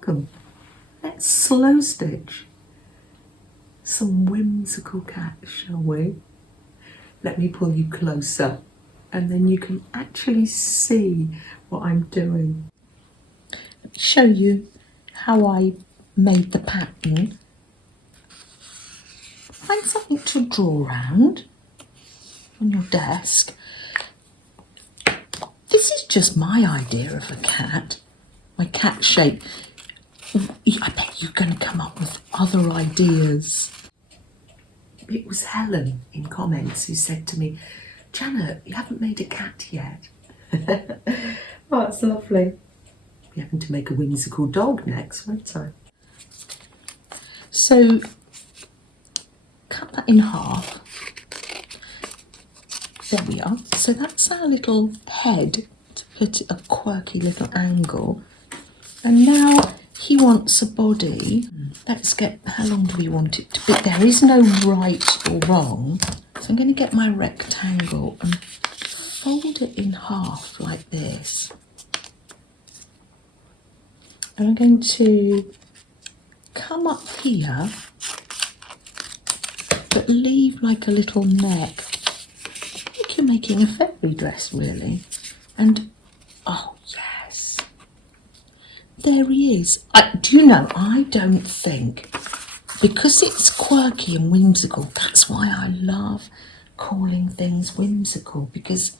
welcome. Let's slow stitch some whimsical cats, shall we? Let me pull you closer and then you can actually see what I'm doing. Let me show you how I made the pattern. Find something to draw around on your desk. This is just my idea of a cat, my cat shape. I bet you're going to come up with other ideas. It was Helen in comments who said to me, Janet, you haven't made a cat yet. Oh, that's lovely. Be having to make a whimsical dog next, won't I? So, cut that in half. There we are. So that's our little head to put a quirky little angle. And now he wants a body. Let's get, how long do we want it to be? There is no right or wrong. So I'm going to get my rectangle and fold it in half like this. And I'm going to come up here, but leave like a little neck. You're making a fairy dress, really. And oh yes, there he is. Do you know, I don't think, because it's quirky and whimsical, that's why I love calling things whimsical, because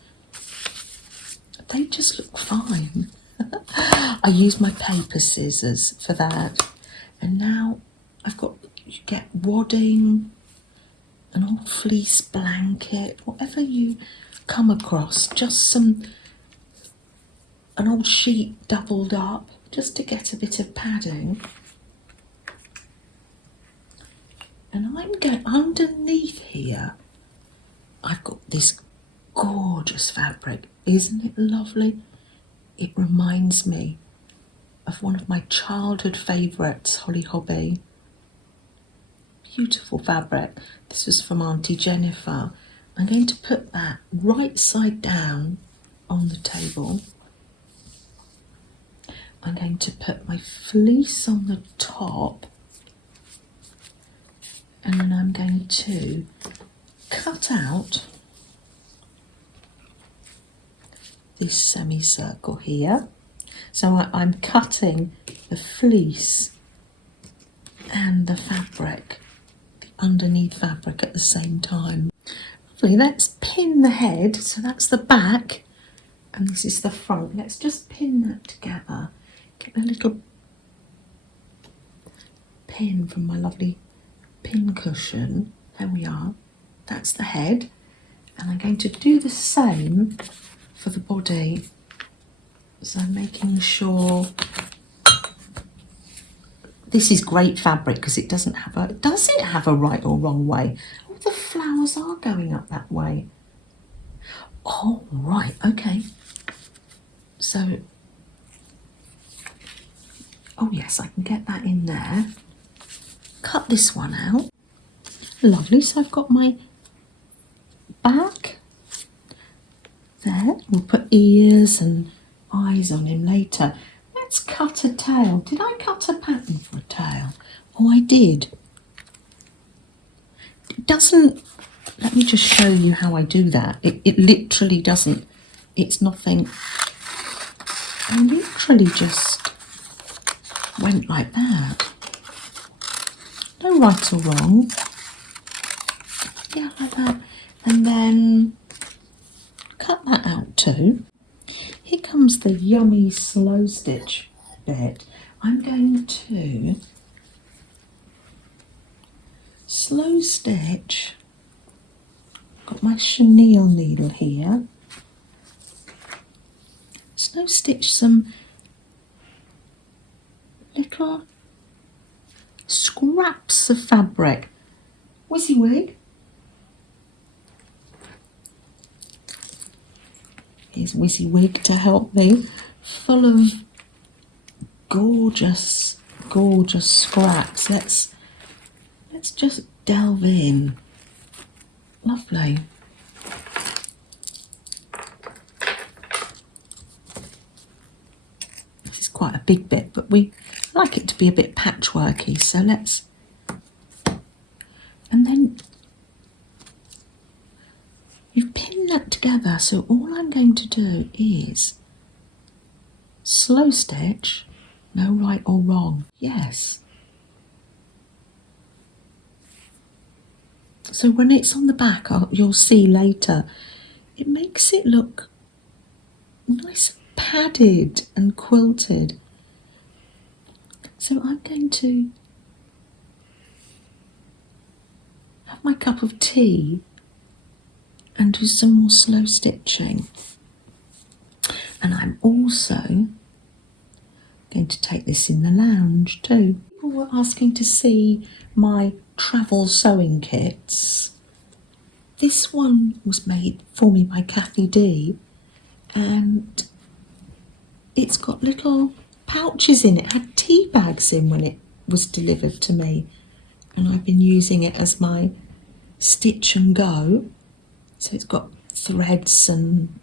they just look fine. I use my paper scissors for that, and now I've got, you get wadding, an old fleece blanket, whatever you come across, just an old sheet doubled up, just to get a bit of padding. And I'm going underneath here, I've got this gorgeous fabric. Isn't it lovely? It reminds me of one of my childhood favourites, Holly Hobby. Beautiful fabric. This was from Auntie Jennifer. I'm going to put that right side down on the table. I'm going to put my fleece on the top, and then I'm going to cut out this semicircle here. So I'm cutting the fleece and the fabric, underneath fabric at the same time. Lovely, let's pin the head, so that's the back and this is the front. Let's just pin that together. Get a little pin from my lovely pin cushion. There we are, that's the head. And I'm going to do the same for the body. So I'm making sure. This is great fabric because it doesn't have a, does it have a right or wrong way? Oh, the flowers are going up that way. Oh, right, okay. So, oh yes, I can get that in there. Cut this one out. Lovely, so I've got my back there. We'll put ears and eyes on him later. Let's cut a tail. Did I cut a pattern for a tail? Oh, I did. It doesn't, let me just show you how I do that. It literally doesn't, it's nothing. I literally just went like that. No right or wrong. Yeah, like that. And then cut that out too. Here comes the yummy slow stitch bit. I'm going to slow stitch. Got my chenille needle here. Slow stitch some little scraps of fabric. WYSIWYG. Here's WYSIWYG to help me, full of gorgeous, gorgeous scraps. Let's just delve in. Lovely. This is quite a big bit, but we I like it to be a bit patchworky, so let's, and then you've pinned that together, so all I'm going to do is slow stitch, no right or wrong, yes. So when it's on the back, you'll see later, it makes it look nice, padded and quilted. So I'm going to have my cup of tea and do some more slow stitching. And I'm also going to take this in the lounge too. People were asking to see my travel sewing kits. This one was made for me by Kathy D, and it's got little pouches in it. It had tea bags in when it was delivered to me, and I've been using it as my stitch and go. So it's got threads and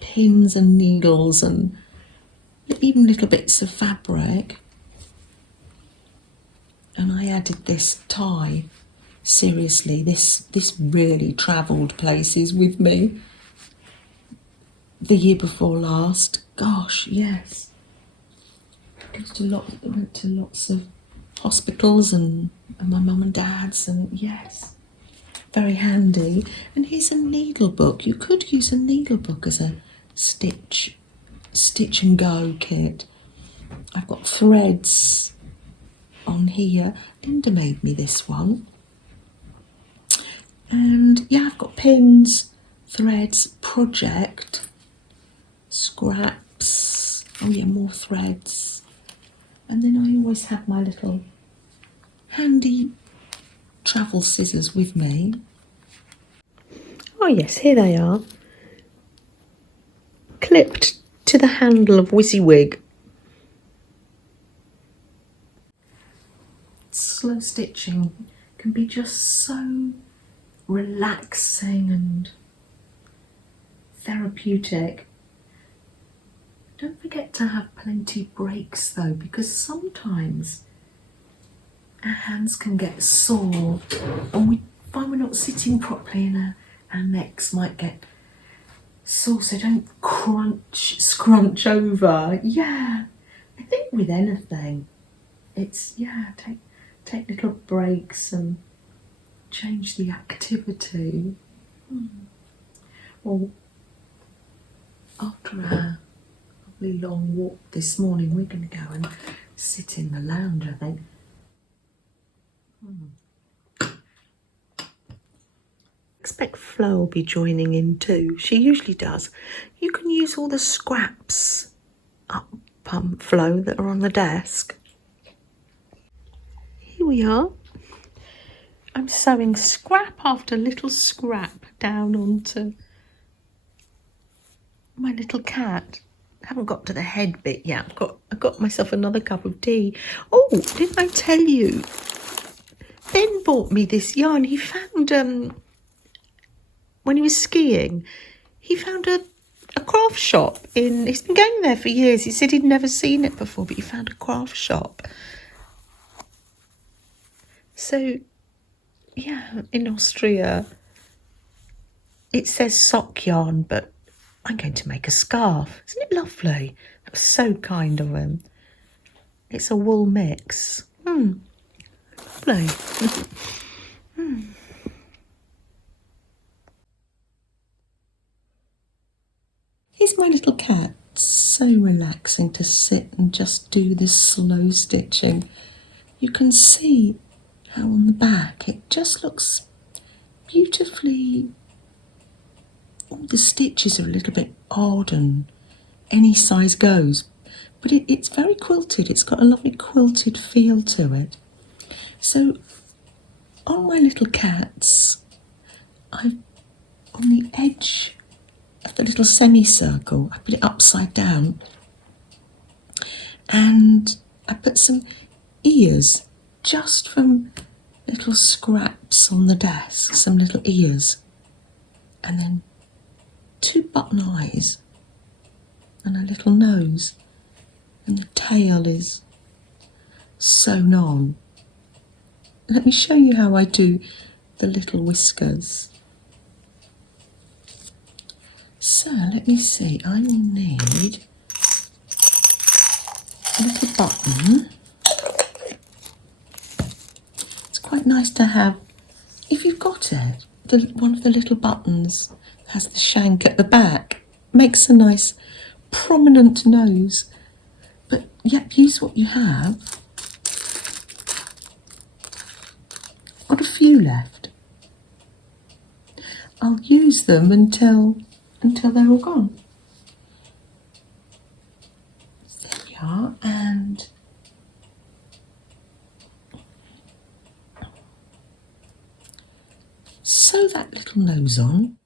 pins and needles and even little bits of fabric. And I added this tie. Seriously, this really travelled places with me. The year before last, gosh, yes. Went to lots of hospitals and my mum and dad's, and yes, very handy. And here's a needle book. You could use a needle book as a stitch and go kit. I've got threads on here. Linda made me this one. And yeah, I've got pins, threads, project, scraps, oh yeah, more threads. And then I always have my little handy travel scissors with me. Oh yes, here they are. Clipped to the handle of WYSIWYG. Slow stitching can be just so relaxing and therapeutic. Don't forget to have plenty breaks though, because sometimes our hands can get sore and we find we're not sitting properly and our necks might get sore, so don't scrunch over. Yeah, I think with anything, it's, yeah, take little breaks and change the activity. Well, after a lovely long walk this morning, we're going to go and sit in the lounge, I think. Expect Flo will be joining in too. She usually does. You can use all the scraps up, Flo, that are on the desk. Here we are. I'm sewing scrap after little scrap down onto my little cat. I haven't got to the head bit yet. I got myself another cup of tea. Oh, didn't I tell you? Ben bought me this yarn. He found, when he was skiing, he found a craft shop he's been going there for years. He said he'd never seen it before, but he found a craft shop. So, yeah, in Austria, it says sock yarn, but I'm going to make a scarf. Isn't it lovely? That was so kind of him. It's a wool mix. Lovely. Here's my little cat. So relaxing to sit and just do this slow stitching. You can see how on the back it just looks beautifully. All the stitches are a little bit odd and any size goes, but it's very quilted. It's got a lovely quilted feel to it. So on my little cats, on the edge of the little semicircle, I put it upside down and I put some ears just from little scraps on the desk, some little ears, and then 2 button eyes and a little nose, and the tail is sewn on. Let me show you how I do the little whiskers. So let me see, I will need a little button. It's quite nice to have, if you've got it, one of the little buttons has the shank at the back. Makes a nice prominent nose. But yep, use what you have. Got a few left. I'll use them until they're all gone. There we are, and sew that little nose on.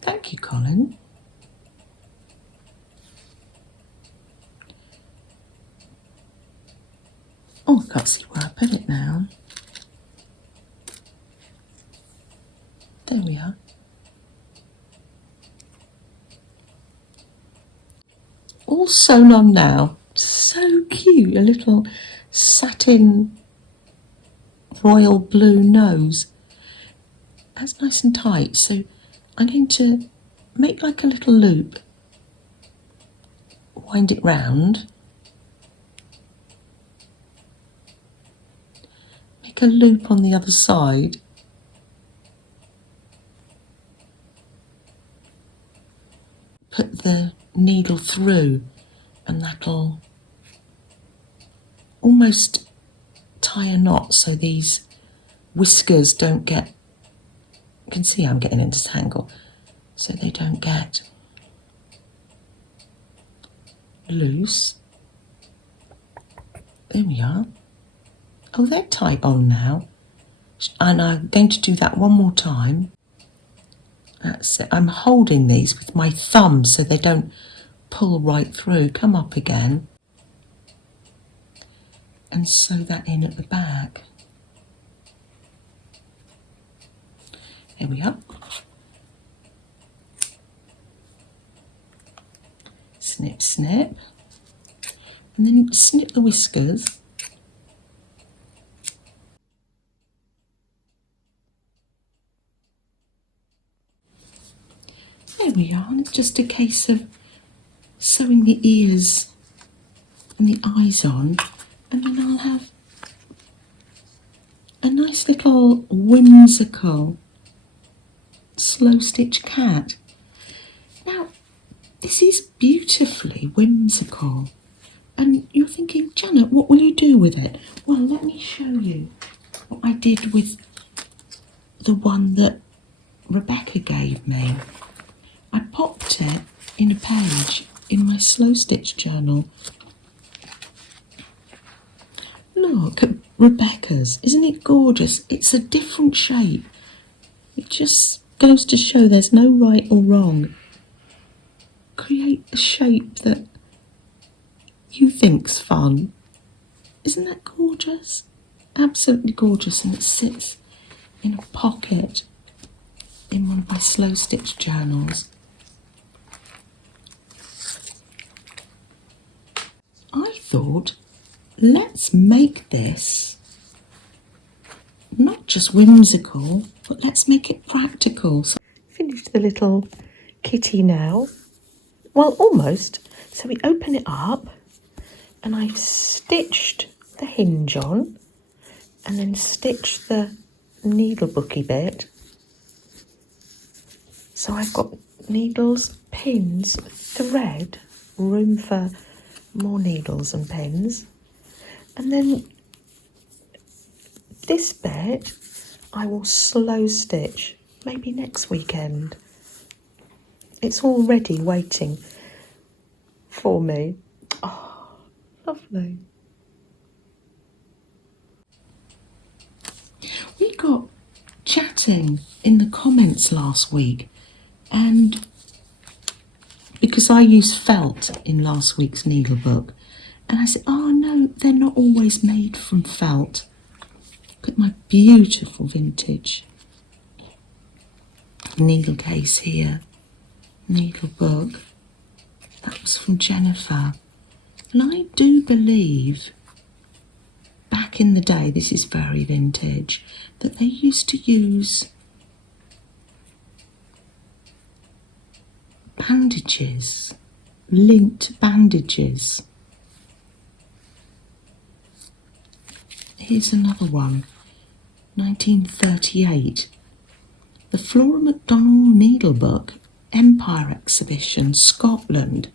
Thank you, Colin. Oh, I can't see where I put it now. There we are. All sewn on now. So cute, a little satin royal blue nose. That's nice and tight, so I'm going to make like a little loop, wind it round, make a loop on the other side, put the needle through, and that'll almost tie a knot so these whiskers don't get, you can see I'm getting into tangle, so they don't get loose. There we are. Oh, they're tight on now. And I'm going to do that one more time. That's it. I'm holding these with my thumb so they don't pull right through. Come up again. And sew that in at the back. There we are. Snip, snip. And then snip the whiskers. There we are, and it's just a case of sewing the ears and the eyes on, and then I'll have a nice little whimsical Slowstitch cat. Now, this is beautifully whimsical, and you're thinking, Janet, what will you do with it? Well, let me show you what I did with the one that Rebecca gave me. I popped it in a page in my Slowstitch journal. Look at Rebecca's. Isn't it gorgeous? It's a different shape. It just goes to show there's no right or wrong. Create a shape that you think's fun. Isn't that gorgeous? Absolutely gorgeous, and it sits in a pocket in one of my Slowstitch journals. I thought, let's make this not just whimsical, but let's make it practical. So finished the little kitty now. Well, almost. So we open it up, and I've stitched the hinge on, and then stitched the needle booky bit. So I've got needles, pins, thread, room for more needles and pins. And then this bit I will slow stitch, maybe next weekend. It's already waiting for me. Oh, lovely. We got chatting in the comments last week, and because I used felt in last week's needle book, and I said, oh no, they're not always made from felt. Look at my beautiful vintage needle case here, needle book. That was from Jennifer. And I do believe back in the day, this is very vintage, that they used to use bandages, lint bandages. Here's another one, 1938. The Flora MacDonald Needlebook, Empire Exhibition, Scotland,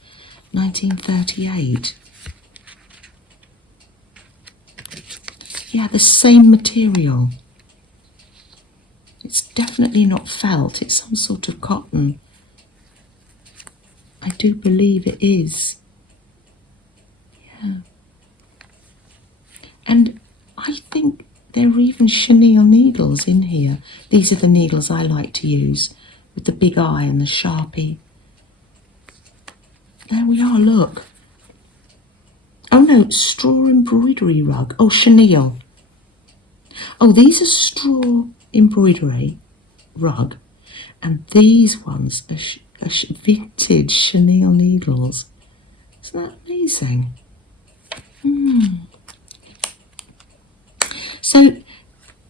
1938. Yeah, the same material. It's definitely not felt, it's some sort of cotton. I do believe it is. Yeah. And I think there are even chenille needles in here. These are the needles I like to use, with the big eye and the Sharpie. There we are, look. Oh no, straw embroidery rug. Oh, chenille. Oh, these are straw embroidery rug, and these ones are vintage chenille needles. Isn't that amazing? So,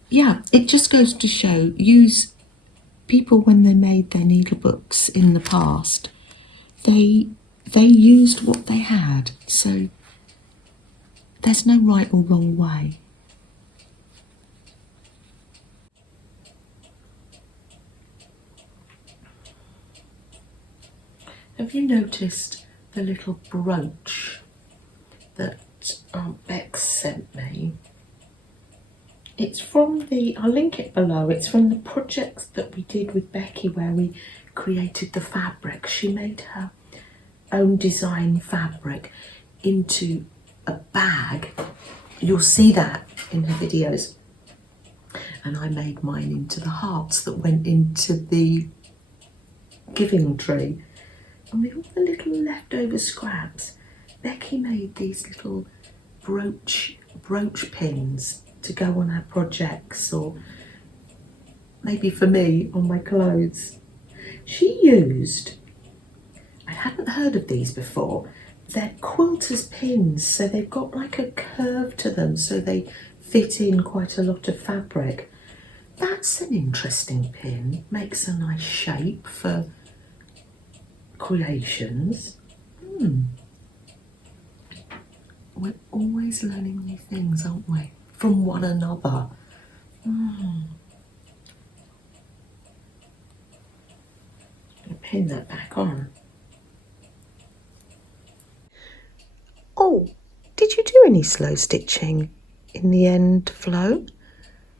yeah, it just goes to show, use people when they made their needle books in the past, they used what they had. So there's no right or wrong way. Have you noticed the little brooch that Aunt Bex sent me? It's from the, I'll link it below, it's from the projects that we did with Becky where we created the fabric. She made her own design fabric into a bag. You'll see that in her videos. And I made mine into the hearts that went into the giving tree. And with all the little leftover scraps, Becky made these little brooch pins to go on her projects, or maybe for me on my clothes. She used, I hadn't heard of these before, they're quilter's pins, so they've got like a curve to them, so they fit in quite a lot of fabric. That's an interesting pin, makes a nice shape for creations. We're always learning new things, aren't we? From one another. I'll pin that back on. Oh, did you do any slow stitching in the end, Flo?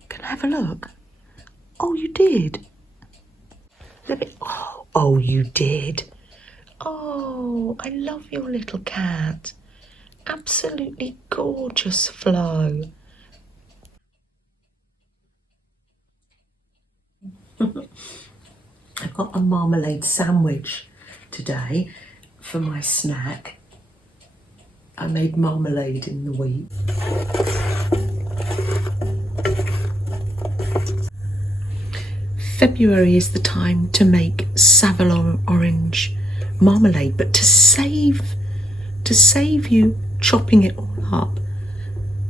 Can I have a look? Oh, you did. Let me. Oh, you did. Oh, I love your little cat. Absolutely gorgeous, Flo. I've got a marmalade sandwich today for my snack. I made marmalade in the week. February is the time to make Savile orange marmalade, but to save you chopping it all up,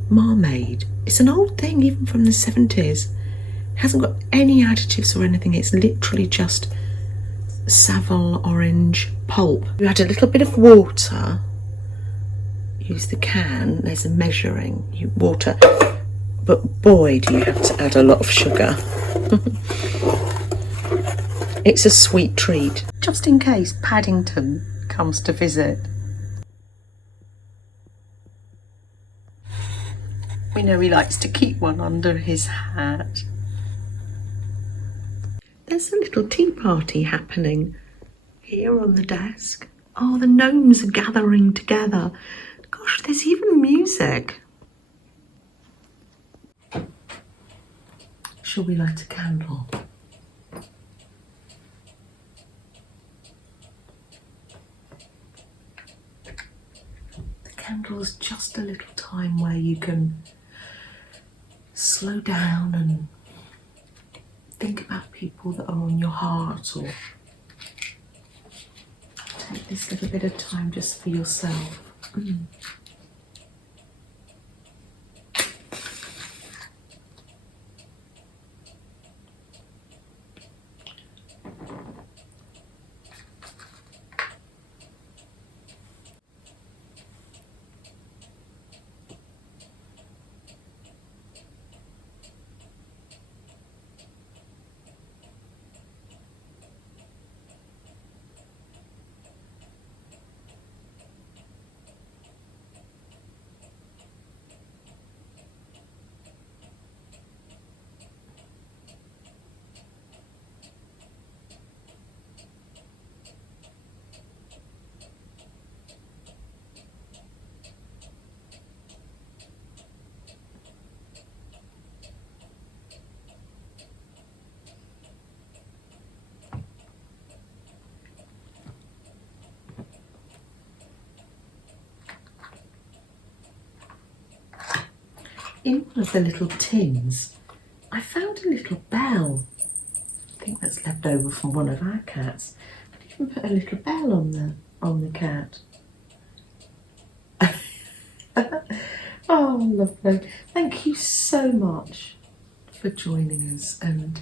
marmade, it's an old thing even from the 70s. It hasn't got any additives or anything, it's literally just Savile orange pulp. You add a little bit of water, use the can, there's a measuring water, but boy do you have to add a lot of sugar. It's a sweet treat, just in case Paddington comes to visit. We know he likes to keep one under his hat. There's a little tea party happening here on the desk. Oh, the gnomes are gathering together. Gosh, there's even music. Shall we light a candle? The candle is just a little time where you can slow down and think about people that are on your heart, or take this little bit of time just for yourself. In one of the little tins, I found a little bell. I think that's left over from one of our cats. I even put a little bell on the cat. Oh, lovely. Thank you so much for joining us, and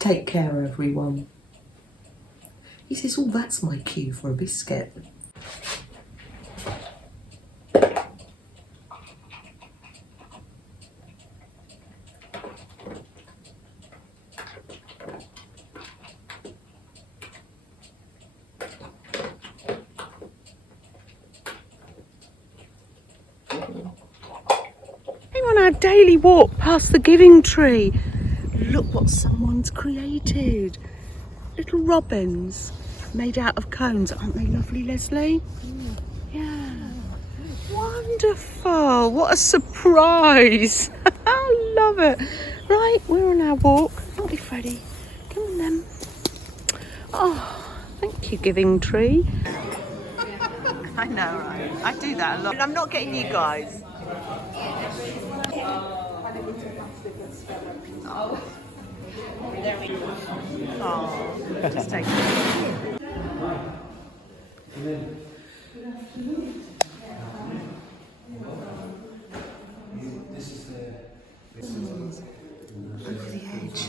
take care, everyone. He says, oh, that's my cue for a biscuit. On our daily walk past the giving tree, look what someone's created. Little robins made out of cones. Aren't they lovely, Leslie? Yeah. Wonderful. What a surprise. I love it. Right, we're on our walk. Aren't we, Freddie? Come on then. Oh, thank you, giving tree. I know, right? I do that a lot. I'm not getting you guys. Oh, just take it. Over the edge.